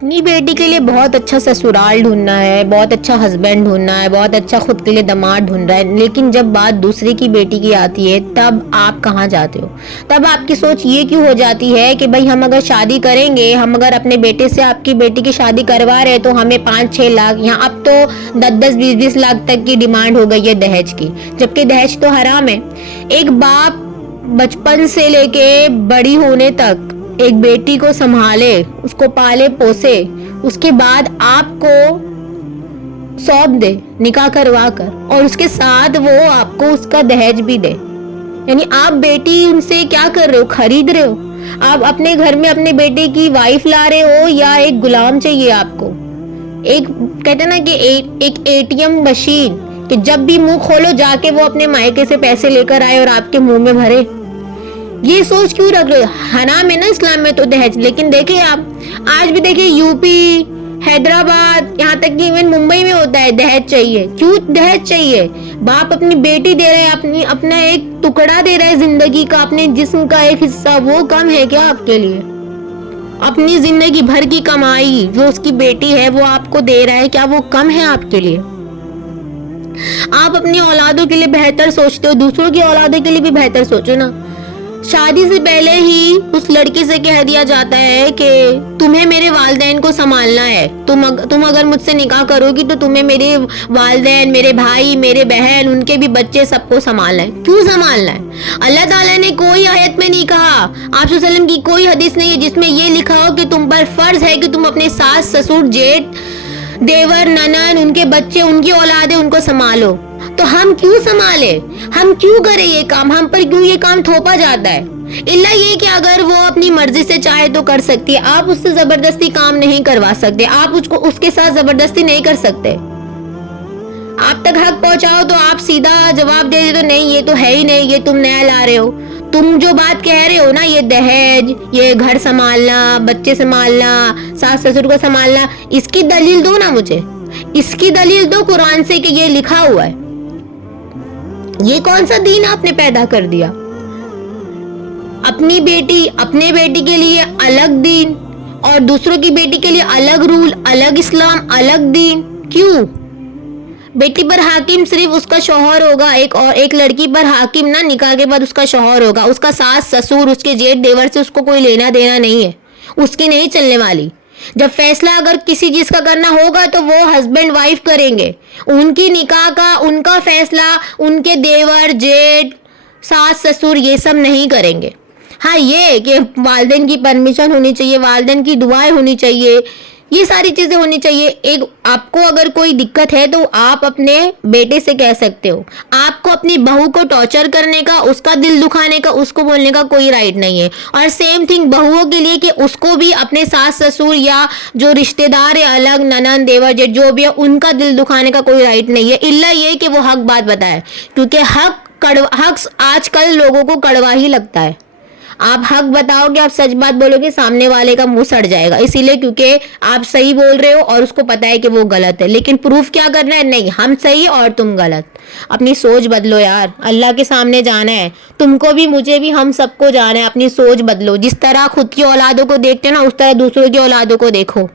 اپنی بیٹی کے لیے بہت اچھا سسرال ڈھونڈنا ہے، بہت اچھا ہسبینڈ ڈھونڈنا ہے، بہت اچھا خود کے لیے داماد ڈھونڈ رہا ہے، لیکن جب بات دوسرے کی بیٹی کی آتی ہے تب آپ کہاں جاتے ہو؟ تب آپ کی سوچ یہ کیوں ہو جاتی ہے کہ بھائی ہم اگر شادی کریں گے، ہم اگر اپنے بیٹے سے آپ کی بیٹی کی شادی کروا رہے تو ہمیں 5-6 لاکھ، یہاں اب تو 10-10 20-20 لاکھ تک کی ڈیمانڈ ہو گئی ہے دہیج کی، جبکہ دہیج تو حرام ہے۔ ایک باپ بچپن سے لے کے بڑی ہونے تک ایک بیٹی کو سنبھالے، اس کو پالے پوسے، اس کے بعد آپ کو سونپ دے نکاح کروا کر، اور اس کے ساتھ وہ آپ کو اس کا دہیج بھی دے، یعنی آپ بیٹی ان سے کیا کر رہے ہو؟ خرید رہے ہو۔ آپ اپنے گھر میں اپنے بیٹے کی وائف لا رہے ہو یا ایک غلام چاہیے آپ کو؟ ایک کہتے نا کہ ایک ATM مشین کہ جب بھی منہ کھولو جا کے وہ اپنے مائکے سے پیسے لے کر آئے اور آپ کے منہ میں بھرے۔ یہ سوچ کیوں رکھ رہے؟ حرام ہے نا اسلام میں تو دہیج، لیکن دیکھیں آپ آج بھی دیکھیں UP، حیدرآباد، یہاں تک کہ ایون ممبئی میں ہوتا ہے دہیج چاہیے۔ کیوں دہیج چاہیے؟ باپ اپنی بیٹی دے رہا ہے، اپنا ایک ٹکڑا دے رہا ہے زندگی کا، اپنے جسم کا ایک حصہ، وہ کم ہے کیا آپ کے لیے؟ اپنی زندگی بھر کی کمائی جو اس کی بیٹی ہے وہ آپ کو دے رہا ہے، کیا وہ کم ہے آپ کے لیے؟ آپ اپنی اولادوں کے لیے بہتر سوچتے ہو، دوسروں کی اولادوں کے لیے بھی بہتر سوچو نا۔ شادی سے پہلے ہی اس لڑکی سے کہہ دیا جاتا ہے کہ تمہیں میرے والدین کو سنبھالنا ہے، تم اگر مجھ سے نکاح کرو گی تو تمہیں میرے والدین، میرے بھائی، میرے بہن، ان کے بھی بچے، سب کو سنبھالنا ہے۔ کیوں سنبھالنا ہے؟ اللہ تعالیٰ نے کوئی آیت میں نہیں کہا، آپ صلی اللہ علیہ وسلم کی کوئی حدیث نہیں ہے جس میں یہ لکھا ہو کہ تم پر فرض ہے کہ تم اپنے ساس، سسر، جیٹھ، دیور، ننن، ان کے بچے، ان کی اولادیں، ان کو سنبھالو۔ تو ہم کیوں سنبھالے؟ ہم کیوں کرے یہ کام؟ ہم پر کیوں یہ کام تھوپا جاتا ہے؟ اللہ یہ کہ اگر وہ اپنی مرضی سے چاہے تو کر سکتی ہے، آپ اس سے زبردستی کام نہیں کروا سکتے، آپ اس کے ساتھ زبردستی نہیں کر سکتے۔ آپ تک حق پہنچاؤ تو آپ سیدھا جواب دے دے تو نہیں، یہ تو ہے ہی نہیں، یہ تم نیا لا رہے ہو۔ تم جو بات کہہ رہے ہو نا، یہ دہیج، یہ گھر سنبھالنا، بچے سنبھالنا، ساس سسر کو سنبھالنا، اس کی دلیل دو نا مجھے، اس کی دلیل دو قرآن سے کہ یہ لکھا ہوا ہے۔ یہ کون سا دین آپ نے پیدا کر دیا؟ اپنی بیٹی، اپنے بیٹی کے لیے الگ دین اور دوسروں کی بیٹی کے لیے الگ رول، الگ اسلام، الگ دین۔ کیوں؟ بیٹی پر حاکم صرف اس کا شوہر ہوگا، ایک لڑکی پر حاکم نا نکاح کے بعد اس کا شوہر ہوگا، اس کا ساس، سسر، اس کے جیٹھ، دیور سے اس کو کوئی لینا دینا نہیں ہے، اس کی نہیں چلنے والی۔ جب فیصلہ اگر کسی چیز کا کرنا ہوگا تو وہ ہسبینڈ وائف کریں گے، ان کی نکاح کا، ان کا فیصلہ ان کے دیور، جیٹھ، ساس، سسر یہ سب نہیں کریں گے۔ ہاں یہ کہ والدین کی پرمیشن ہونی چاہیے، والدین کی دعائیں ہونی چاہیے، یہ ساری چیزیں ہونی چاہیے۔ ایک آپ کو اگر کوئی دقت ہے تو آپ اپنے بیٹے سے کہہ سکتے ہو، آپ کو اپنی بہو کو ٹارچر کرنے کا، اس کا دل دکھانے کا، اس کو بولنے کا کوئی رائٹ نہیں ہے۔ اور سیم تھنگ بہوؤں کے لیے کہ اس کو بھی اپنے ساس سسر یا جو رشتہ دار ہے الگ، ننند، دیور، جیٹھ جو بھی ہے، ان کا دل دکھانے کا کوئی رائٹ نہیں ہے، الا یہ کہ وہ حق بات بتائے، کیونکہ حق آج کل لوگوں کو کڑوا ہی لگتا ہے۔ آپ حق بتاؤ گے، آپ سچ بات بولو گے، سامنے والے کا منہ سڑ جائے گا، اسی لیے کیونکہ آپ صحیح بول رہے ہو اور اس کو پتا ہے کہ وہ غلط ہے، لیکن پروف کیا کرنا ہے؟ نہیں، ہم صحیح اور تم غلط۔ اپنی سوچ بدلو یار، اللہ کے سامنے جانا ہے، تم کو بھی، مجھے بھی، ہم سب کو جانا ہے۔ اپنی سوچ بدلو، جس طرح خود کی اولادوں کو دیکھتے ہو نا، اس طرح دوسروں کی اولادوں کو دیکھو۔